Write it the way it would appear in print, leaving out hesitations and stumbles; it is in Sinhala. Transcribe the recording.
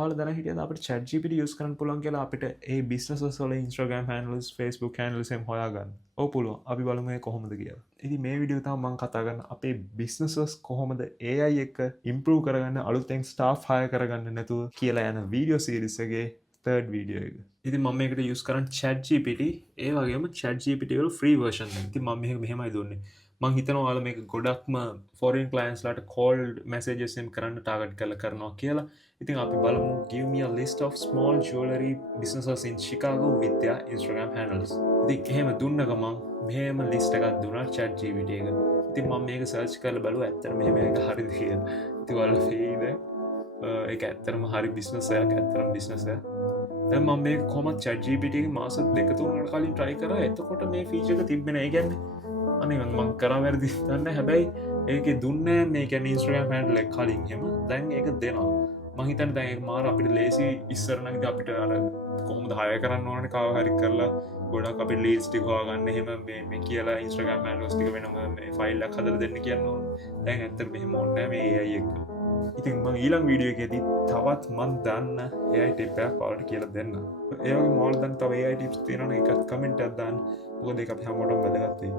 ඔයාලා දැන හිටියද අපිට chat GPT යූස් කරන්න පුළුවන් කියලා අපිට ඒ businesses වල Instagram handles Facebook handles එහෙම හොයාගන්න. ඔව් පුළුවන්. අපි බලමු මේ කොහොමද කියලා. ඉතින් මේ වීඩියෝ තමයි මම කතා කරන්න අපේ businesses කොහොමද AI එක improve කරගන්න අලුතෙන් staff hire කරගන්න නැතුව කියලා යන වීඩියෝ series එකේ third video එක. ඉතින් මම මේකට යූස් කරන්නේ chat GPT. ඒ වගේම chat GPT වල free version එක. ඉතින් මම මේක මෙහෙමයි දුන්නේ. මං හිතනවා ඔයාලා මේක ගොඩක්ම foreign clients ලාට cold messages send කරන්න target කරනවා කියලා. ඉතින් අපි බලමු give me a list of small jewelry businesses in Chicago with their Instagram handles. ඉතින් එහෙම දුන්න ගමන් මෙහෙම list එකක් දුන්නා chat GPT එක. ඉතින් මම මේක search කරලා බලුවා ඇත්තටම මෙහෙම එක හරිද කියලා. ඉතින් ඔයාලා ෆේද ඒක ඇත්තටම හරි business එකක් ඇත්තටම business එකක්. දැන් මම මේක කොහොමද chat GPT එකේ මාස 2-3කට කලින් try කරා. එතකොට මේ feature එක තිබ්බේ නැහැ. ඒ කියන්නේ අනේ මං කරා වැරදි දන්නේ. හැබැයි ඒකේ දුන්නේ මේ කියන්නේ Instagram handle එක කලින් එහෙම. දැන් ඒක දෙනවා. මං හිතන්නේ දැන් ඒක මාර අපිට ලේසි ඉස්සර නම් ඉතින් අපිට අර කොහොමද hire කරන්න ඕනේ කාව හරි කරලා ගොඩක් අපේ leads ටික හොයාගන්න එහෙම මේ කියලා Instagram handles ටික වෙනම මේ ෆයිල් එකක් හදලා දෙන්න කියන්න ඕනේ. දැන් ඇත්තට මෙහෙම ඕනේ නැහැ මේ AI එක. ඉතින් මම ඊළඟ වීඩියෝ එකේදී තවත් මම දන්න AI ටිප් එකක් ඔයාලට කියලා දෙන්න. ඒ වගේම ඔයාලා දැන් තව AI ටිප්ස් තියෙනවනේ ඒකත් කමෙන්ට් එකක් දාන්න. මොකද ඒක අපි හැමෝටම වැදගත් වෙයි.